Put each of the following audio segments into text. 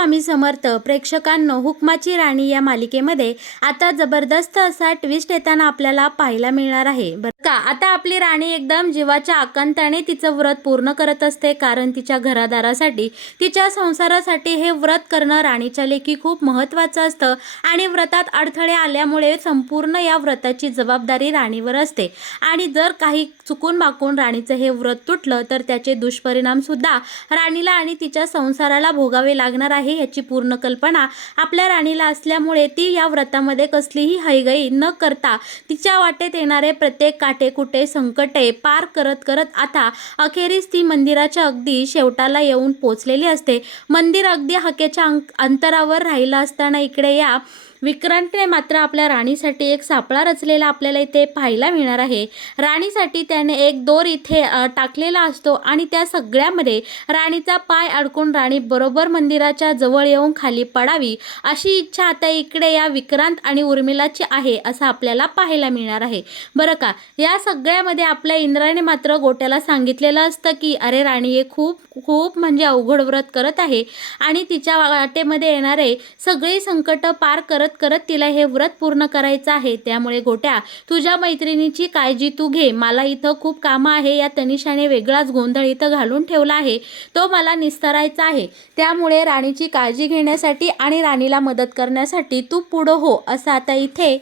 स्वामी समर्थ. प्रेक्षकांनो, हुकमाची राणी या मालिकेमध्ये आता जबरदस्त असा ट्विस्ट येताना आपल्याला पाहायला मिळणार आहे बरं का. आता आपली राणी एकदम जीवाच्या आकांताने तिचं व्रत पूर्ण करत असते, कारण तिच्या घरादारासाठी, तिच्या संसारासाठी हे व्रत करणं राणीच्या लेखी खूप महत्त्वाचं असतं आणि व्रतात अडथळे आल्यामुळे संपूर्ण या व्रताची जबाबदारी राणीवर असते. आणि जर काही चुकून माकून राणीचं हे व्रत तुटलं तर त्याचे दुष्परिणाम सुद्धा राणीला आणि तिच्या संसाराला भोगावे लागणार आहे याची पूर्ण कल्पना आपल्या राणीला असल्यामुळे ती या व्रतामध्ये कसलीही हयगई न करता तिच्या वाटेत येणारे प्रत्येक काटेकुटे संकटे पार करत करत आता अखेरीस ती मंदिराच्या अगदी शेवटाला येऊन पोचलेली असते. मंदिर अगदी हाकेच्या अंतरावर राहिलं असताना इकडे या विक्रांतने मात्र आपल्या राणीसाठी एक सापळा रचलेला आपल्याला इथे पाहायला मिळणार आहे. राणीसाठी त्याने एक दोर इथे टाकलेला असतो आणि त्या सगळ्यामध्ये राणीचा पाय अडकून राणी बरोबर मंदिराच्या जवळ येऊन खाली पडावी अशी इच्छा आता इकडे या विक्रांत आणि उर्मिलाची आहे असं आपल्याला पाहायला मिळणार आहे बरं का. या सगळ्यामध्ये आपल्या इंद्राने मात्र गोट्याला सांगितलेलं असतं की अरे राणी हे खूप खूप म्हणजे अवघड व्रत करत आहे आणि तिच्या वाटेमध्ये येणारे सगळे संकट पार करत तिला हे व्रत पूर्ण करायचं आहे. त्यामुळे गोट्या, तुझ्या मैत्रिणीची काळजी तू घे. मला इथं खूप कामं आहे. या तनिषाने वेगळाच गोंधळ इथं घालून ठेवला आहे, तो मला निस्तरायचा आहे. त्यामुळे राणीची काळजी घेण्यासाठी आणि राणीला मदत करण्यासाठी तू पुढं हो असं आता इथे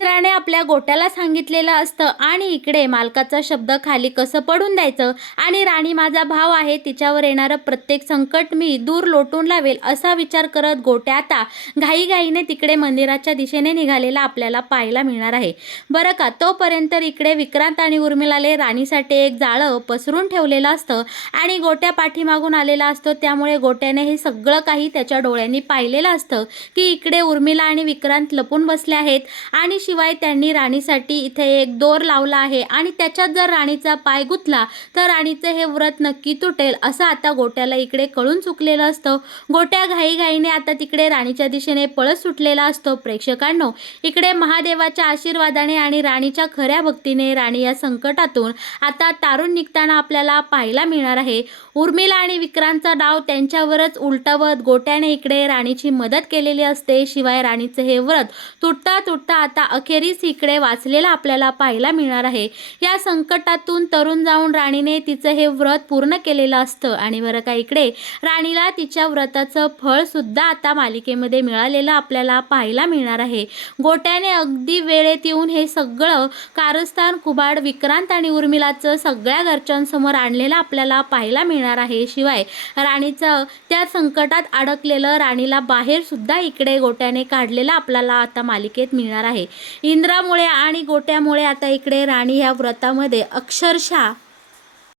इंद्राने आपल्या गोट्याला सांगितलेलं असतं. आणि इकडे मालकाचा शब्द खाली कसं पडून द्यायचं आणि राणी माझा भाव आहे, तिच्यावर येणारं प्रत्येक संकट मी दूर लोटून लावेल असा विचार करत गोट्या आता घाईघाईने तिकडे मंदिराच्या दिशेने निघालेला आपल्याला पाहायला मिळणार आहे बरं का. तोपर्यंत इकडे विक्रांत आणि उर्मिलाने राणीसाठी एक जाळं पसरून ठेवलेलं असतं आणि गोट्या पाठीमागून आलेला असतो. त्यामुळे गोट्याने हे सगळं काही त्याच्या डोळ्यांनी पाहिलेलं असतं की इकडे उर्मिला आणि विक्रांत लपून बसले आहेत आणि शिवाय त्यांनी राणीसाठी इथे एक दोर लावला आहे आणि त्याच्यात जर राणीचा पाय गुंतला तर राणीचं हे व्रत नक्की तुटेल असं आता गोट्याला इकडे कळून चुकलेलं असतं. गोट्या घाईघाईने आता तिकडे राणीच्या दिशेने पळत सुटलेला असतो. प्रेक्षकांनो, इकडे महादेवाच्या आशीर्वादाने आणि राणीच्या खऱ्या भक्तीने राणी या संकटातून आता तारून निघताना आपल्याला पाहायला मिळणार आहे. उर्मिला आणि विक्रांतचा डाव त्यांच्यावरच उलटवत गोट्याने इकडे राणीची मदत केलेली असते. शिवाय राणीचं हे व्रत तुटता तुटता आता अखेरीस इकडे वाचलेला आपल्याला पाहायला मिळणार आहे. या संकटातून तरुण जाऊन राणीने तिचं हे व्रत पूर्ण केलेलं असतं. आणि बरं का, इकडे राणीला तिच्या व्रताचं फळ सुद्धा आता मालिकेमध्ये मिळालेलं आपल्याला पाहायला मिळणार आहे. गोट्याने अगदी वेळेत येऊन हे सगळं कारस्थान कुबाड विक्रांत आणि उर्मिलाचं सगळ्या घरच्यांसमोर आणलेलं आपल्याला पाहायला मिळणार आहे. शिवाय राणीचं त्या संकटात अडकलेलं राणीला बाहेर सुद्धा इकडे गोट्याने काढलेलं आपल्याला आता मालिकेत मिळणार आहे. इंद्रामुळे आणि गोट्यामुळे आता इकडे राणी ह्या व्रतामध्ये अक्षरशः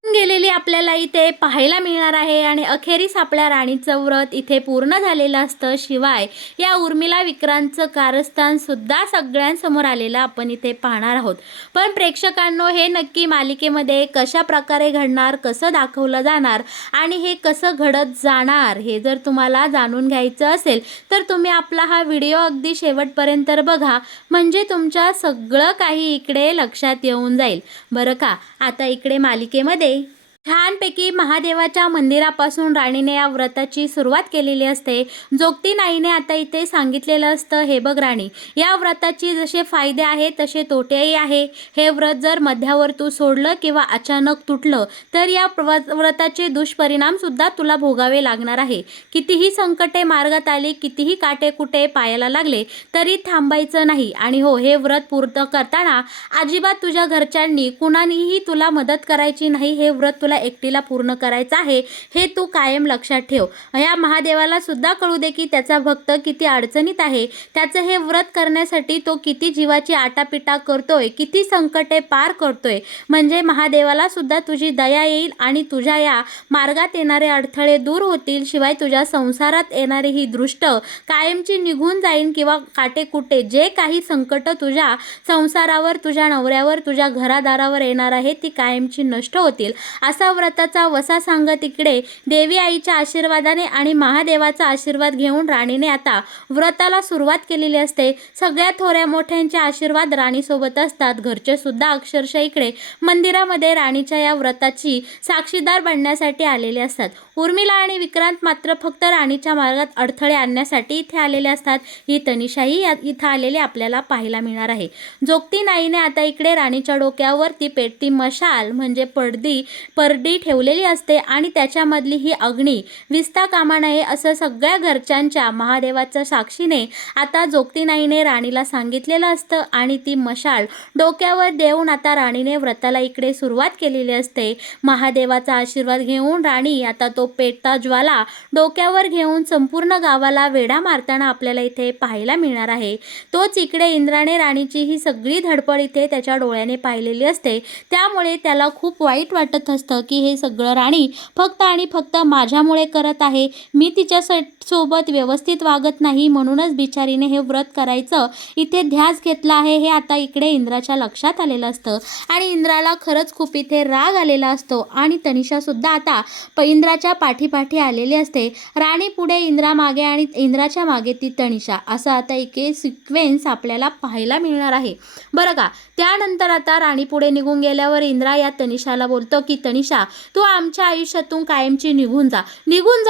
गेलेली आपल्याला इथे पाहायला मिळणार आहे आणि अखेरीस आपल्या राणीचं व्रत इथे पूर्ण झालेलं असतं. शिवाय या उर्मिला विक्रांतचं कारस्थान सुद्धा सगळ्यांसमोर आलेलं आपण इथे पाहणार आहोत. पण प्रेक्षकांनो, हे नक्की मालिकेमध्ये कशा प्रकारे घडणार, कसं दाखवलं जाणार आणि हे कसं घडत जाणार हे जर तुम्हाला जाणून घ्यायचं असेल तर तुम्ही आपला हा व्हिडिओ अगदी शेवटपर्यंत बघा, म्हणजे तुमच्या सगळं काही इकडे लक्षात येऊन जाईल बरं का. आता इकडे मालिकेमध्ये छानपैकी महादेवाच्या मंदिरापासून राणीने या व्रताची सुरुवात केलेली असते. जोगती नाईने आता इथे सांगितलेलं असतं, हे बघ राणी, या व्रताची जसे फायदे आहेत तसे तोटेही आहे. हे व्रत जर मध्यावर तू सोडलं किंवा अचानक तुटलं तर या व्रताचे दुष्परिणाम सुद्धा तुला भोगावे लागणार आहे. कितीही संकटे मार्गात आली, कितीही काटेकुटे पायाला लागले तरी थांबायचं नाही. आणि हो, हे व्रत पूर्ण करताना अजिबात तुझ्या घरच्यांनी कुणानीही तुला मदत करायची नाही. हे व्रत एकटीला पूर्ण करायचं आहे, हे तू कायम लक्षात ठेव. या महादेवाला सुद्धा कळू दे की त्याचा भक्त किती अडचणीत आहे. त्याचं हे व्रत करण्यासाठी तो किती जीवाची आटापिटा करतोय, किती संकटे पार करतोय. म्हणजे महादेवाला सुद्धा तुझी दया येईल आणि तुझ्या या मार्गात येणारे अडथळे दूर होतील. शिवाय तुझ्या संसारात येणारी ही दृष्ट कायमची निघून जाईल किंवा काटेकुटे जे काही संकट तुझ्या संसारावर, तुझ्या नवऱ्यावर, तुझ्या घरादारावर येणार आहे ती कायमची नष्ट होतील असं असा व्रताचा वसा सांगत इकडे देवी आईच्या आशीर्वादाने आणि महादेवाचा आशीर्वाद घेऊन राणीने आता व्रताला सुरुवात केलेली असते। सगळ्या थोड्या मोठ्यांचे आशीर्वाद राणीसोबत असतात। घरचे सुद्धा अक्षरशः इकडे मंदिरामध्ये राणीच्या या व्रताची साक्षीदार बनण्यासाठी आलेले असतात। उर्मिला आणि विक्रांत मात्र फक्त राणीच्या मार्गात अडथळे आणण्यासाठी इथे आलेले असतात। ही तनिषाही इथे आलेली आपल्याला पाहायला मिळणार आहे। जोगती नाईने आता इकडे राणीच्या डोक्यावरती पेटती मशाल म्हणजे परडी ठेवलेली असते आणि त्याच्यामधली ही अग्नी विस्ता कामा नये असं सगळ्या घरच्यांच्या महादेवाच्या साक्षीने आता जोगती नाईने राणीला सांगितलेलं असतं आणि ती मशाल डोक्यावर देऊन आता राणीने व्रताला इकडे सुरुवात केलेली असते। महादेवाचा आशीर्वाद घेऊन राणी आता तो पेटता ज्वाला डोक्यावर घेऊन संपूर्ण गावाला वेढा मारताना आपल्याला इथे पाहायला मिळणार आहे। तोच इकडे इंद्राने राणीची ही सगळी धडपड इथे त्याच्या डोळ्याने पाहिलेली असते। त्यामुळे त्याला खूप वाईट वाटत असतं की हे सगळं राणी फक्त आणि फक्त माझ्यामुळे करत आहे। मी तिच्या सोबत व्यवस्थित वागत नाही म्हणूनच बिचारीने हे व्रत करायचं इथे ध्यास घेतला आहे। हे आता इकडे इंद्राच्या लक्षात आलेलं असतं आणि इंद्राला खरंच खूप इथे राग आलेला असतो आणि तनिषा सुद्धा आता इंद्राच्या पाठीपाठी आलेली असते। राणी पुढे इंद्रा मागे आणि इंद्राच्या मागे ती तनिषा, असं आता इथे सिक्वेन्स आपल्याला पाहायला मिळणार आहे बरं का। त्यानंतर आता राणी पुढे निघून गेल्यावर इंद्रा या तनिषाला बोलतो की तनिषा, तू आमच्या आयुष्यातून कायमची निघून जा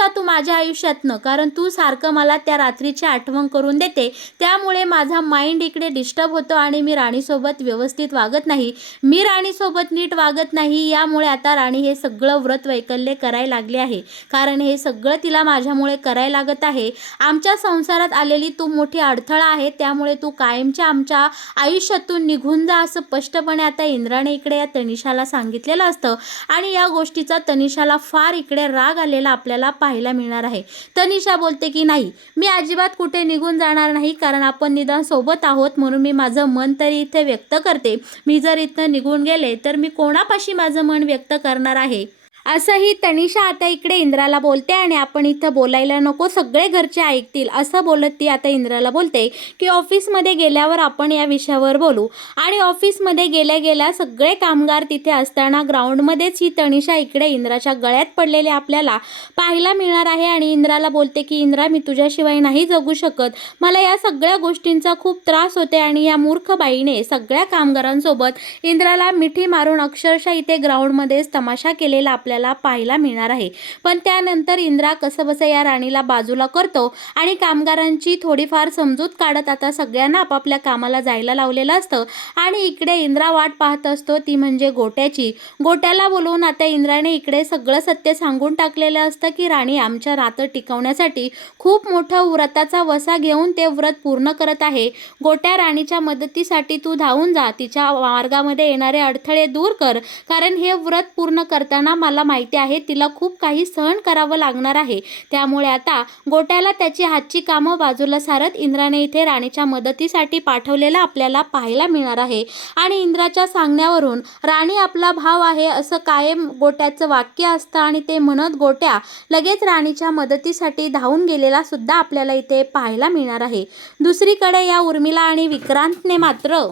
तू माझ्या आयुष्यातनं, कारण तू सारखं मला त्या रात्रीची आठवण करून देते। त्यामुळे माझा माइंड इकडे डिस्टर्ब होतो आणि मी राणीसोबत व्यवस्थित वागत नाही, मी राणीसोबत नीट वागत नाही। यामुळे आता राणी हे सगळं व्रत वैकल्य करायला लागले आहे, कारण हे सगळं तिला माझ्यामुळे करायला लागत आहे। आमच्या संसारात आलेली तू मोठी अडथळा आहे, त्यामुळे तू कायमच्या आमच्या आयुष्यातून निघून जा असं स्पष्टपणे आता इंद्राने इकडे या तनिषाला सांगितलेलं असतं आणि या गोष्टीचा तनिषाला फार इकडे राग आलेला आपल्याला पाहायला मिळणार आहे। तनिषा बोलते की नाही, मी अजिबात कुठे निघून जाणार नाही, कारण आपण निदान सोबत आहोत म्हणून मी माझं मन तरी इथे व्यक्त करते। मी जर इथं निघून गेले तर मी कोणापाशी माझं मन व्यक्त करणार आहे, असंही तनिषा आता इकडे इंद्राला बोलते आणि आपण इथं बोलायला नको, सगळे घरचे ऐकतील असं बोलत ती आता इंद्राला बोलते की ऑफिसमध्ये गेल्यावर आपण या विषयावर बोलू। आणि ऑफिसमध्ये गेल्या सगळे कामगार तिथे असताना ग्राउंडमध्येच ही तनिषा इकडे इंद्राच्या गळ्यात पडलेले आपल्याला पाहायला मिळणार आहे आणि इंद्राला बोलते की इंद्रा, मी तुझ्याशिवाय नाही जगू शकत, मला या सगळ्या गोष्टींचा खूप त्रास होते। आणि या मूर्ख बाईने सगळ्या कामगारांसोबत इंद्राला मिठी मारून अक्षरशः इथे ग्राउंडमध्येच तमाशा केलेला आपल्याला पाहायला मिळणार आहे। पण त्यानंतर इंद्रा कसंबसं या राणीला बाजूला करतो आणि कामगारांची थोडीफार समजूत काढत आता सगळ्यांना आपापल्या कामाला जायला लावलेलं असतं आणि इकडे इंद्रा वाट पाहत असतो ती म्हणजे गोट्याची। गोट्याला बोलवून आता इंद्राने इकडे सगळं सत्य सांगून टाकलेलं असतं की राणी आमच्या नातं टिकवण्यासाठी खूप मोठं व्रताचा वसा घेऊन ते व्रत पूर्ण करत आहे। गोट्या, राणीच्या मदतीसाठी तू धावून जा, तिच्या मार्गामध्ये येणारे अडथळे दूर कर, कारण हे व्रत पूर्ण करताना मला माहिती आहे तिला खूप काही सहन करावं लागणार आहे। त्यामुळे आता गोट्याला त्याची हातची कामं बाजूला सारत इंद्राने इथे राणीच्या मदतीसाठी पाठवलेला आपल्याला पाहायला मिळणार आहे। आणि इंद्राच्या सांगण्यावरून राणी आपला भाव आहे असं कायम गोट्याचं वाक्य असतं आणि ते म्हणत गोट्या लगेच राणीच्या मदतीसाठी धावून गेलेला सुद्धा आपल्याला इथे पाहायला मिळणार आहे। दुसरीकडे या उर्मिला आणि विक्रांतने मात्र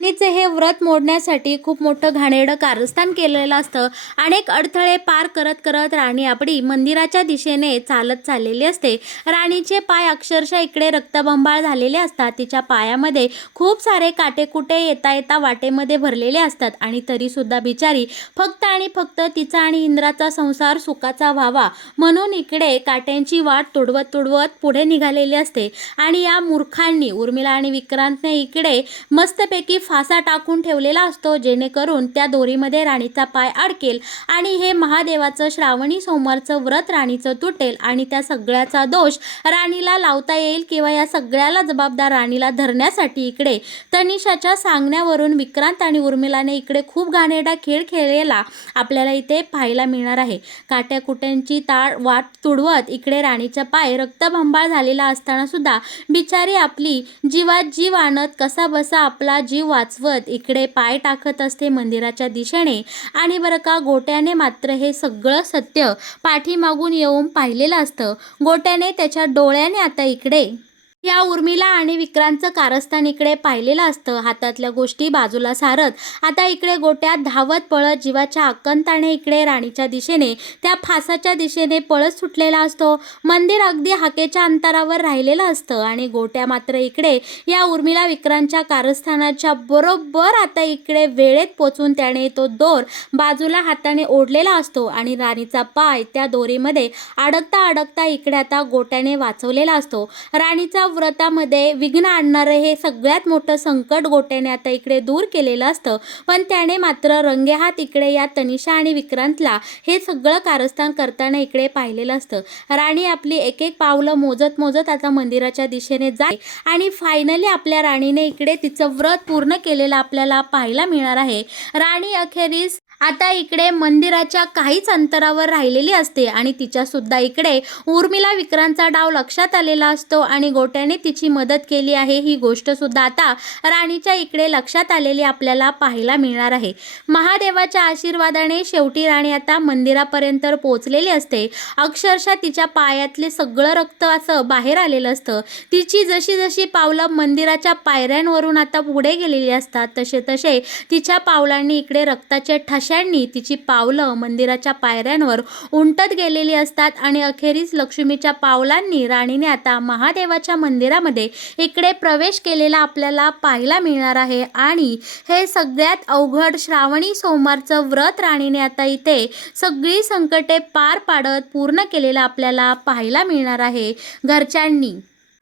हे व्रत मोडण्यासाठी खूप मोठं घाणेरडं कारस्थान केलेलं असतं। अनेक अडथळे पार करत करत राणी आपली मंदिराच्या दिशेने चालत चाललेली असते। राणीचे पाय अक्षरशः इकडे रक्तबंबाळ झालेले असतात, तिच्या पायामध्ये खूप सारे काटेकुटे येता येता वाटेमध्ये भरलेले असतात आणि तरीसुद्धा बिचारी फक्त आणि फक्त तिचा आणि इंद्राचा संसार सुखाचा व्हावा म्हणून इकडे काट्यांची वाट तुडवत पुढे निघालेली असते। आणि या मूर्खांनी उर्मिला आणि विक्रांतने इकडे मस्तपैकी फासा टाकून ठेवलेला असतो, जेणेकरून त्या दोरीमध्ये राणीचा पाय अडकेल आणि हे महादेवाचं श्रावणी सोमवारचं व्रत राणीचं तुटेल आणि त्या सगळ्याचा दोष राणीला लावता येईल किंवा या सगळ्याला जबाबदार राणीला धरण्यासाठी इकडे तनिषाच्या सांगण्यावरून विक्रांत आणि उर्मिलाने इकडे खूप घाणेरडा खेळ खेळलेला आपल्याला इथे पाहायला मिळणार आहे। काट्याकुट्यांची वाट तुडवत इकडे राणीचा पाय रक्तबंबाळ झालेला असताना सुद्धा बिचारी आपली जीवात जीव आणत कसाबसा आपला जीव वाचवत इकडे पाय टाकत असते मंदिराच्या दिशेने। आणि बरं का, गोट्याने मात्र हे सगळं सत्य पाठीमागून येऊन पाहिलेलं असतं। गोट्याने त्याच्या डोळ्याने आता इकडे या उर्मिला आणि विक्रांतचं कारस्थान इकडे पाहिलेलं असतं. हातातल्या गोष्टी बाजूला सारत आता इकडे गोट्या धावत पळत जीवाच्या आकांताने इकडे राणीच्या दिशेने, त्या फासाच्या दिशेने पळत सुटलेला असतो. मंदिर अगदी हाकेच्या अंतरावर राहिलेलं असतं आणि गोट्या मात्र इकडे या उर्मिला विक्रांतच्या कारस्थानाच्या बरोबर आता इकडे वेळेत पोचून त्याने तो दोर बाजूला हाताने ओढलेला असतो आणि राणीचा पाय त्या दोरीमध्ये अडकता अडकता इकडे आता गोट्याने वाचवलेला असतो. राणीचा व्रतामध्ये विघ्न आणणारं हे सगळ्यात मोठं संकट गोट्याने आता इकडे दूर केलेलं असतं. पण त्याने मात्र रंगेहात इकडे या तनिषा आणि विक्रांतला हे सगळं कारस्थान करताना इकडे पाहिलेलं असतं. राणी आपली एक एक पावलं मोजत मोजत आता मंदिराच्या दिशेने जाते आणि फायनली आपल्या राणीने इकडे तिचं व्रत पूर्ण केलेलं आपल्याला पाहायला मिळणार आहे. राणी अखेरीस आता इकडे मंदिराच्या काहीच अंतरावर राहिलेली असते आणि तिच्या सुद्धा इकडे उर्मिला विक्रांतचा डाव लक्षात आलेला असतो आणि गोट्याने तिची मदत केली आहे ही गोष्ट सुद्धा आता राणीच्या इकडे लक्षात आलेली आपल्याला पाहायला मिळणार आहे. महादेवाच्या आशीर्वादाने शेवटी राणी आता मंदिरापर्यंत पोहोचलेली असते. अक्षरशः तिच्या पायातले सगळं रक्त असं बाहेर आलेलं असतं. तिची जशी जशी पावलं मंदिराच्या पायऱ्यांवरून आता पुढे गेलेली असतात तसे तसे तिच्या पावलांनी इकडे रक्ताचे ठशांनी तिची पावलं मंदिराच्या पायऱ्यांवर उंटत गेलेली असतात आणि अखेरीस लक्ष्मीच्या पावलांनी राणीने आता महादेवाच्या मंदिरामध्ये इकडे प्रवेश केलेला आपल्याला पाहायला मिळणार आहे. आणि हे सगळ्यात अवघड श्रावणी सोमवारचं व्रत राणीने आता इथे सगळी संकटे पार पाडत पूर्ण केलेलं आपल्याला पाहायला मिळणार आहे. घरच्यांनी,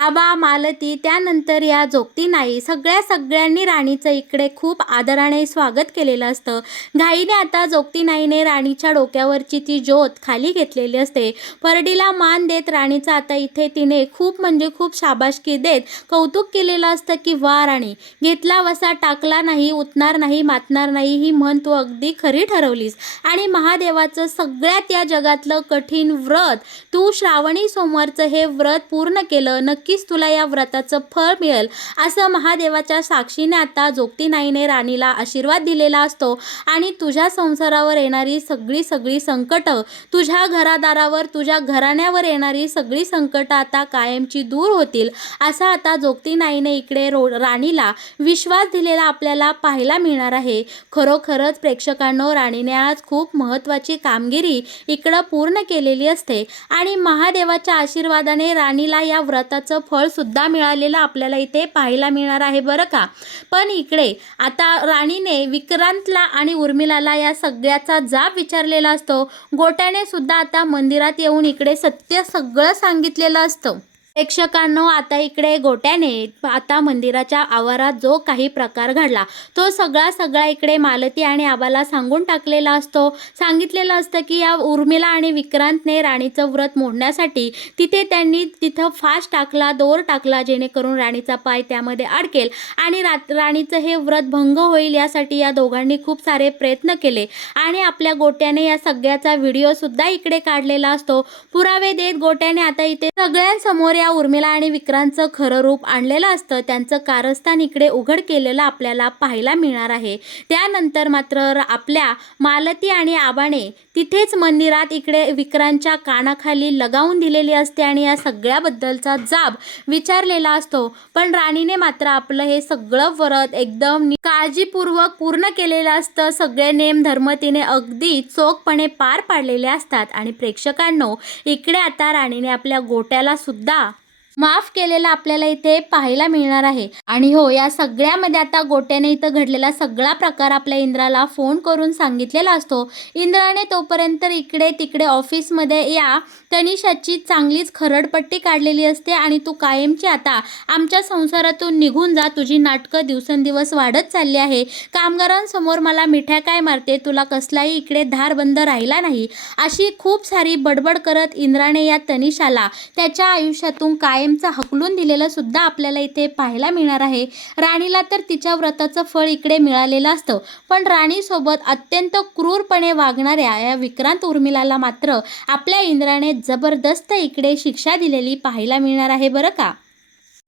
आबा, मालती, त्यानंतर या जोगतीनाई सगळ्यांनी राणीचं इकडे खूप आदराने स्वागत केलेलं असतं. घाईने आता जोगतीनाईने राणीच्या डोक्यावरची ती ज्योत खाली घेतलेली असते. परडीला मान देत राणीचं आता इथे तिने खूप म्हणजे खूप शाबासकी देत कौतुक केलेलं असतं की वा राणी, घेतला वसा टाकला नाही, उतणार नाही, मातणार नाही ही म्हण तू अगदी खरी ठरवलीस आणि महादेवाचं सगळ्यात या जगातलं कठीण व्रत तू श्रावणी सोमवारचं हे व्रत पूर्ण केलं. नक्कीच तुला या व्रताचं फळ मिळेल असं महादेवाच्या साक्षीने आता जोगतीनाईने राणीला आशीर्वाद दिलेला असतो आणि तुझ्या संसारावर येणारी सगळी संकट, तुझ्या घरादारावर तुझ्या घराण्यावर येणारी सगळी संकट आता कायमची दूर होतील असा आता जोगतीनाईने इकडे राणीला विश्वास दिलेला आपल्याला पाहायला मिळणार आहे. खरोखरच प्रेक्षकांनो, राणीने आज खूप महत्त्वाची कामगिरी इकडं पूर्ण केलेली असते आणि महादेवाच्या आशीर्वादाने राणीला या व्रताचं फळ सुद्धा मिळालेलं आपल्याला इथे पाहायला मिळणार आहे बरं का. पण इकडे आता राणीने विक्रांतला आणि उर्मिलाला या सगळ्याचा जाब विचारलेला असतो. गोट्याने सुद्धा आता मंदिरात येऊन इकडे सत्य सगळं सांगितलेलं असतं. प्रेक्षकांनो, आता इकडे गोट्याने आता मंदिराच्या आवारात जो काही प्रकार घडला तो सगळा इकडे मालती आणि आबाला सांगून टाकलेला असतो. सांगितलेलं असतं की या उर्मिला आणि विक्रांतने राणीचं व्रत मोडण्यासाठी त्यांनी तिथं फास टाकला, दोर टाकला जेणेकरून राणीचा पाय त्यामध्ये अडकेल आणि राणीचं हे व्रत भंग होईल यासाठी या दोघांनी खूप सारे प्रयत्न केले आणि आपल्या गोट्याने या सगळ्याचा व्हिडिओ सुद्धा इकडे काढलेला असतो. पुरावे देत गोट्याने आता इथे सगळ्यांसमोर या उर्मिला आणि विक्रांतचं खरं रूप आणलेलं असतं. त्यांचं कारस्थान इकडे उघड केलेलं आपल्याला पाहायला मिळणार आहे. त्यानंतर मात्र आपल्या मालती आणि आबाने तिथेच मंदिरात इकडे विक्रांतच्या कानाखाली लगावून दिलेली असते आणि या सगळ्याबद्दलचा जाब विचारलेला असतो. पण राणीने मात्र आपलं हे सगळं व्रत एकदम काळजीपूर्वक पूर्ण केलेलं असतं. सगळे नेम धर्म तिने अगदी चोखपणे पार पाडलेले असतात आणि प्रेक्षकांनो, इकडे आता राणीने आपल्या गोट्याला सुद्धा माफ केलेला आपल्याला इथे पाहायला मिळणार आहे. आणि हो, या सगळ्यामध्ये आता गोट्याने इथं घडलेला सगळा प्रकार आपल्या इंद्राला फोन करून सांगितलेला असतो. इंद्राने तोपर्यंत इकडे तिकडे ऑफिसमध्ये या तनिषाची चांगलीच खरडपट्टी काढलेली असते आणि तू कायमची आता आमच्या संसारातून निघून जा, तुझी नाटकं दिवसेंदिवस वाढत चालली आहे, कामगारांसमोर मला मिठ्या काय मारते, तुला कसलाही इकडे धारबंद राहिला नाही, अशी खूप सारी बडबड करत इंद्राने या तनिषाला त्याच्या आयुष्यातून कायमचा हकलून दिलेलं सुद्धा आपल्याला इथे पाहायला मिळणार आहे. राणीला तर तिच्या व्रताचं फळ इकडे मिळालेलं असतं, पण राणीसोबत अत्यंत क्रूरपणे वागणाऱ्या या विक्रांत उर्मिलाला मात्र आपल्या इंद्राने जबरदस्त इकडे शिक्षा दिलेली पाहायला मिळणार आहे बरं का.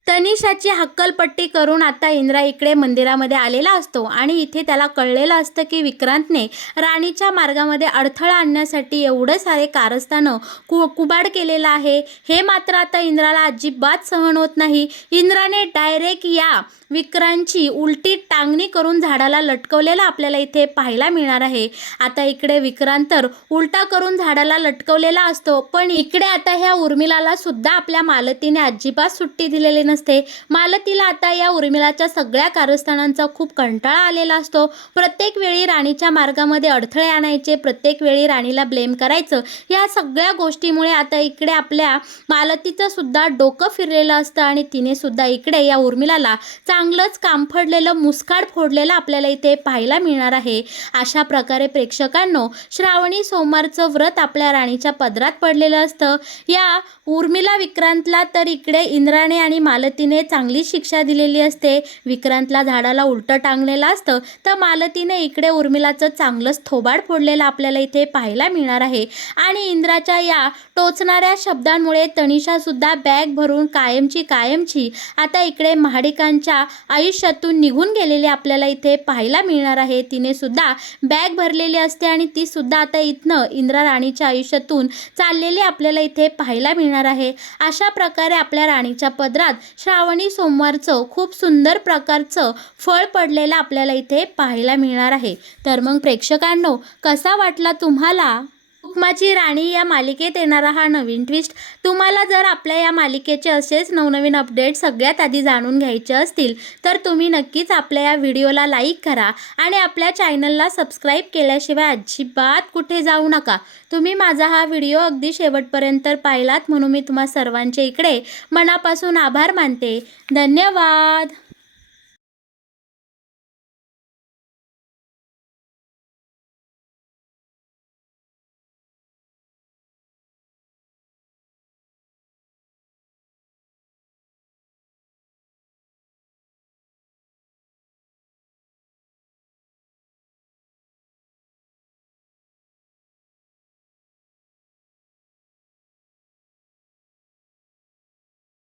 तनिषाची हक्कलपट्टी करून आता इंद्रा इकडे मंदिरामध्ये आलेला असतो आणि इथे त्याला कळलेलं असतं की विक्रांतने राणीच्या मार्गामध्ये अडथळा आणण्यासाठी एवढं सारे कारस्थानं कुबाड केलेलं आहे. हे मात्र आता इंद्राला अजिबात सहन होत नाही. इंद्राने डायरेक्ट या विक्रांतची उलटी टांगणी करून झाडाला लटकवलेला आपल्याला इथे पाहायला मिळणार आहे. आता इकडे विक्रांत तर उलटा करून झाडाला लटकवलेला असतो, पण इकडे आता ह्या उर्मिलाला सुद्धा आपल्या मालतीने अजिबात सुट्टी दिलेली नसते. मालतीला आता या उर्मिलाच्या सगळ्या कारस्थानांचा खूप कंटाळा आलेला असतो. प्रत्येक वेळी राणीच्या मार्गामध्ये अडथळे आणायचे, प्रत्येक वेळी राणीला ब्लेम करायचं. या सगळ्या गोष्टीमुळे आता इकडे आपल्या मालतीचं सुद्धा डोकं फिरलेलं असतं आणि तिने सुद्धा इकडे या उर्मिलाला चांगलंच कामफडलेलं मुस्काड फोडलेलं आपल्याला इथे पाहायला मिळणार आहे. अशा प्रकारे प्रेक्षकांनो, श्रावणी सोमवारचं व्रत आपल्या राणीच्या पदरात पडलेलं असतं. या उर्मिला विक्रांतला तर इकडे इंद्राने आणि मालतीने चांगली शिक्षा दिलेली असते. विक्रांतला झाडाला उलटं टांगलेलं असतं, तर मालतीने इकडे उर्मिलाचं चांगलंच थोबाड फोडलेलं आपल्याला इथे पाहायला मिळणार आहे. आणि इंद्राच्या या टोचणाऱ्या शब्दांमुळे तनिषासुद्धा बॅग भरून कायमची आता इकडे महाडिकांच्या आयुष्यातून निघून गेलेली आपल्याला इथे पाहायला मिळणार आहे. तिने सुद्धा बॅग भरलेली असते आणि ती सुद्धा आता इथनं इंद्रा राणीच्या आयुष्यातून चाललेली आपल्याला इथे पाहायला मिळणार आहे. अशा प्रकारे आपल्या राणीच्या पदरात श्रावणी सोमवारचं खूप सुंदर प्रकारचं फळ पडलेलं आपल्याला इथे पाहायला मिळणार आहे. तर मग प्रेक्षकांनो, कसा वाटला तुम्हाला हुकमाची राणी या मालिकेत येणारा हा नवीन ट्विस्ट? तुम्हाला जर आपल्या या मालिकेचे असेच नवनवीन अपडेट सगळ्यात आधी जाणून घ्यायचे असतील तर तुम्ही नक्कीच आपल्या या व्हिडिओला लाईक करा आणि आपल्या चॅनलला सबस्क्राईब केल्याशिवाय अजिबात कुठे जाऊ नका. तुम्ही माझा हा व्हिडिओ अगदी शेवटपर्यंत पाहिलात म्हणून मी तुम्हा सर्वांचे इकडे मनापासून आभार मानते. धन्यवाद.